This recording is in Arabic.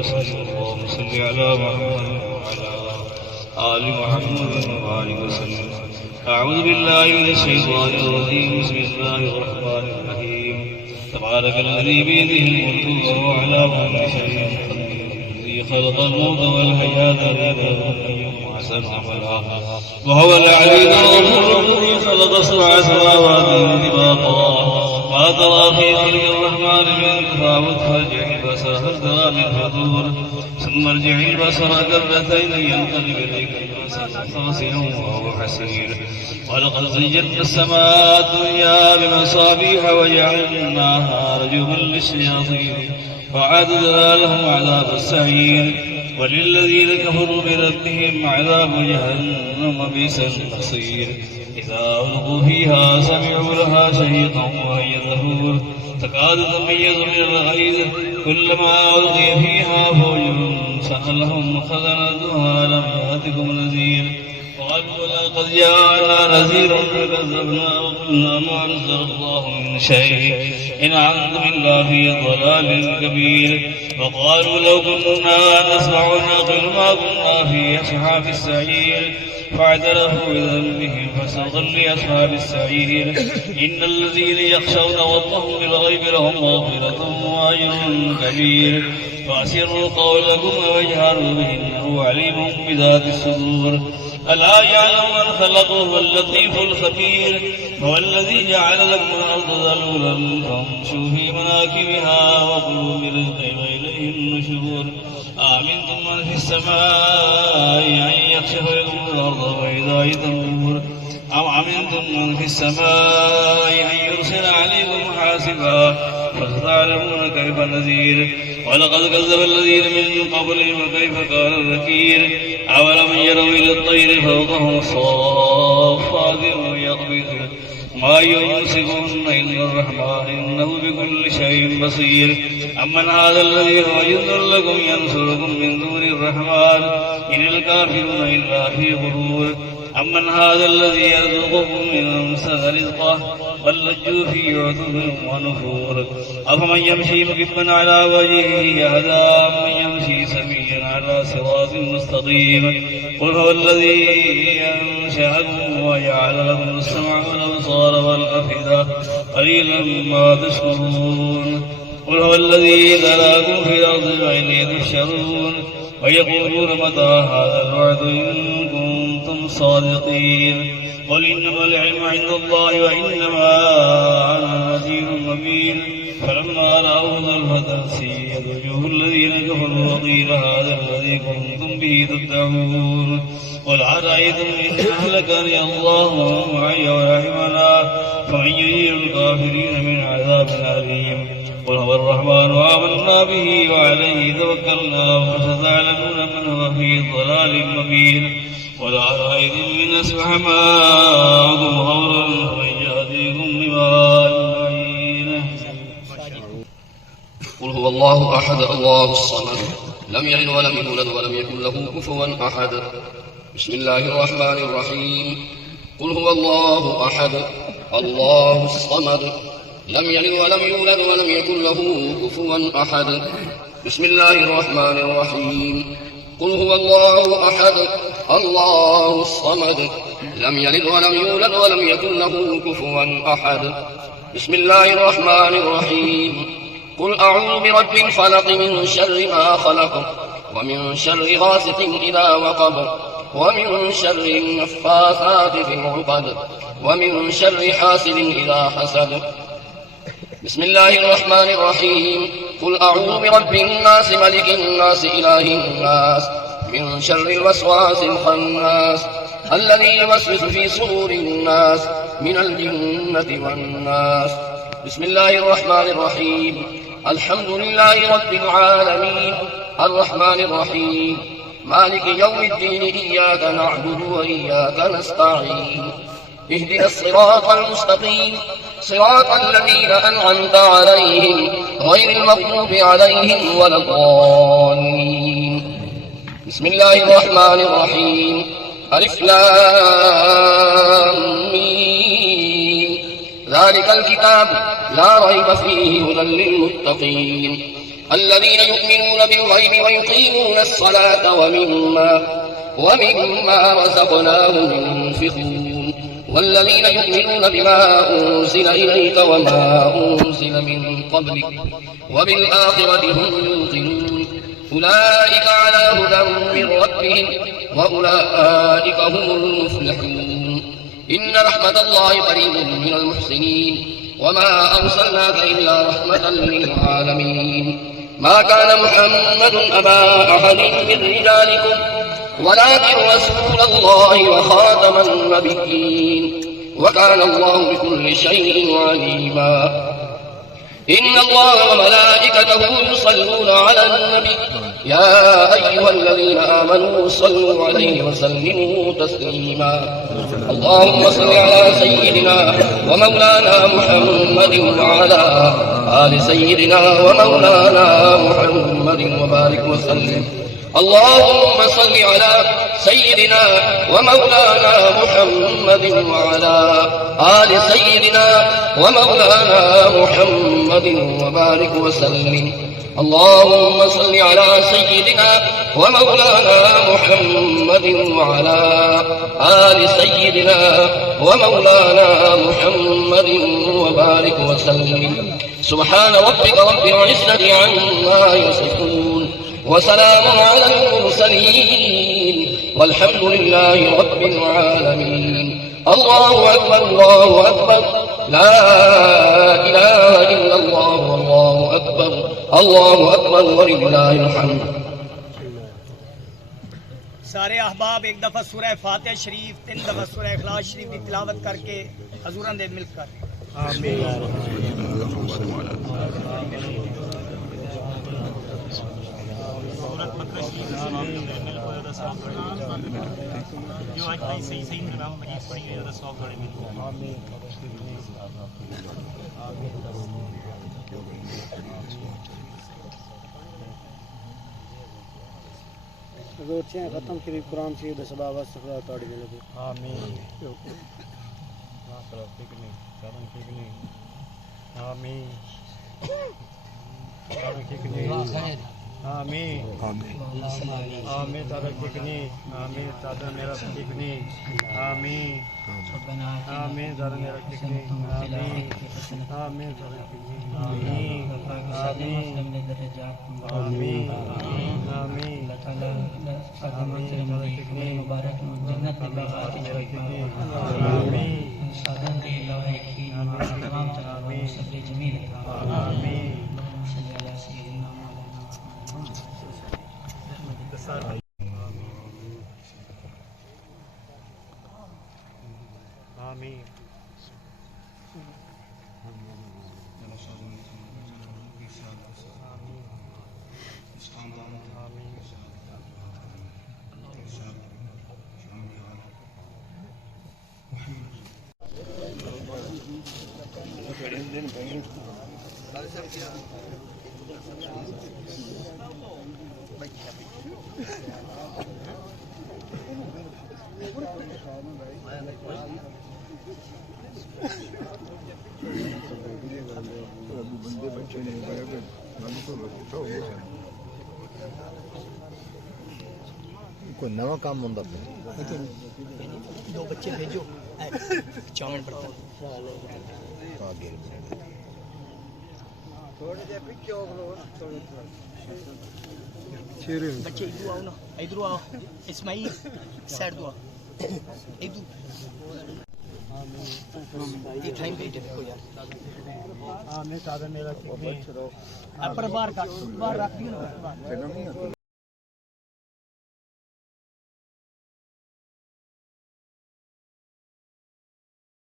وسلم. اللهم صل على محمد وعلى آل محمد وبارك وسلم. أعوذ بالله من الشيطان الرجيم. بسم الله الرحمن الرحيم. تبارك الذي بيده الملك وهو على كل شيء قدير. الذي خلق الموت والحياة ليبلوكم أيكم أحسن عملا وهو العليم الغفور. الذي خلق سبع سماوات طباقا ما ترى في خلق الرحمن من تفاوت فارجع البصر هل ترى من فطور ثم ارجع البصر كرتين ينقلب إليك البصر خاسئا وهو حسير. ولقد زينا السماء الدنيا بمصابيح وجعلناها رجوما للشياطين وأعتدنا لهم عذاب السعير. وللذين كفروا بربهم عذاب جهنم بئس المصير. إذا ألقوا فيها سمعوا لها شهيقا وهي تفور تكاد تميز من الغيظ كلما ألقي فيها فوج سألهم خزنتها ألم يأتكم نذير قالوا لقد جاءنا نذير فكذبنا وقلنا ما أنزل الله من شيء إن أنتم إلا في ضلال كبير. وقالوا لو كنا نسمع ونعقل ما كنا في أصحاب السعير فاعترفوا بذنبهم فسوقا لأصحاب السعير. إن الذين يخشون ربهم بالغيب لهم مغفرة وأجر كبير. فأسروا قولكم واجهروا به إنه عليم بذات الصدور. ألا يعلم من خلق هو اللطيف الخبير. هو الذي جعل لكم الأرض ذلولا فامشوا في مناكبها وكلوا من رزقه وإليه النشور. آمنتم من في السماء أن يكشف لكم الأرض فإذا تمور أم أمنتم من في السماء أن يرسل عليكم حاسبا فستعلمون كيف نذير. ولقد كذب الذين من قبلهم فكيف كان النكير. أولم يروا إلى الطير فوقهم صافات ويقبضن ما يمسكهن إلا الرحمن إنه بكل شيء بصير. أمن هذا الذي هو جند لكم ينصركم من دون الرحمن إن الكافرون إلا في غرور. أمن هذا الذي يرزقكم من أمسك رزقه بل لجوا في عتب ونفور. أفمن يمشي مكبا على وجهه أهدى من يمشي سويا على صراط مستقيم. قل هو الذي أنشأكم وجعل لكم السمع والأبصار والأفئدة قليلا ما تشكرون. قل هو الذي ذراكم في الأرض وإليه تحشرون. ويقولون متى هذا الوعد إن كنتم صادقين. قل إنما العلم عند الله وإنما أنا نذير مبين. فلما رأوه زلفة سيئت وجوه الذين كفروا وقيل هذا الذي كنتم به تدعون. قل أرأيتم إن أهلكني الله ومن معي ورحمنا فمن يجير الكافرين من عذاب أليم. قل هو الرحمن آمنا به وعليه توكلنا فستعلمون من هو في ضلال مبين. قل أرأيتم إن أصبح ماؤكم غورا فمن يهديكم بماء معين. قل هو الله أحد الله الصمد لم يلد ولم يولد ولم يكن له كفوا أحد. بسم الله الرحمن الرحيم. قل هو الله أحد الله الصمد لم يلد ولم يولد ولم يكن له كفوا أحد. بسم الله الرحمن الرحيم. قل هو الله أحد الله الصمد لم يلد ولم يولد ولم يكن له كفوا أحد. بسم الله الرحمن الرحيم. قل أعوذ برب الفلق من شر ما خلق ومن شر غاسق إذا وقب ومن شر النفاثات في العقد ومن شر حاسد إذا حسد. بسم الله الرحمن الرحيم. قل أعوذ برب الناس ملك الناس إله الناس من شر الوسواس الخناس الذي يوسوس في صدور الناس من الجنة والناس. بسم الله الرحمن الرحيم. الحمد لله رب العالمين الرحمن الرحيم مالك يوم الدين إياك نعبد وإياك نستعين. اهدنا الصراط المستقيم صراط الذين أنعمت عليهم غير المغضوب عليهم ولا الضالين. بسم الله الرحمن الرحيم. ألف لام ميم ذلك الكتاب لا ريب فيه هدى للمتقين الذين يؤمنون بالغيب ويقيمون الصلاة ومما رزقناهم ينفقون والذين يؤمنون بما أنزل إليك وما أنزل من قبلك وبالآخرة هم يوقنون أولئك على هدى من ربهم وأولئك هم المفلحون إن رحمة الله قريب من المحسنين وما أرسلناك إلا رحمة للعالمين ما كان محمد أبا أحد من رجالكم ولكن رسول الله وخاتم النبيين وكان الله بكل شيء عليما إن الله وملائكته يصلون على النبي يا أيها الذين آمنوا صلوا عليه وسلموا تسليما اللهم صل على سيدنا ومولانا محمد وعلى آل سيدنا ومولانا محمد وبارك وسلم اللهم صل على سيدنا ومولانا محمد وعلى آل سيدنا ومولانا محمد وبارك وسلم اللهم صل على سيدنا ومولانا محمد وعلى آل سيدنا ومولانا محمد وبارك وسلم سبحان ربك رب العزة عما يصفون وسلام على المرسلين والحمد لله رب العالمين الله أكبر الله أكبر لا إله إلا الله والله أكبر ولله الحمد. سارے احباب ایک دفعہ سورہ فاتح شریف 3 دفعہ سورہ اخلاص شریف کی تلاوت کر کے حضوراں دے مل کر آمین. جو آج بھائی صحیح صحیح نام مجید پڑھی گئی ہے سو گڑے میں آمین. اگر چاہیں ختم شریف قرآن شریف دے سبب استغفار توڑ دے لگے آمین. آمین آمین آمین تعالیٰ کتنی آمین تعالیٰ میرا کتنی آمین آمین تعالیٰ میرا کتنی آمین آمین تعالیٰ کتنی آمین آمین آمین آمین تعالیٰ کتنی مبارک جنت میں میرا کتنی آمین سادن دی لوہے کی تمام تمام صبر جمیل آمین. صلی اللہ سیدنا آمین. کوئی نواں کام ہوندا پیا. دو بچے بھیجو چاول پڑتا بچے ادھر آؤ نا ادھر آؤ اسماعیل سائڈ دو ادھر یہ ٹائم پہ دیکھو یار آمین. میرا پر بار رکھ دیو نا.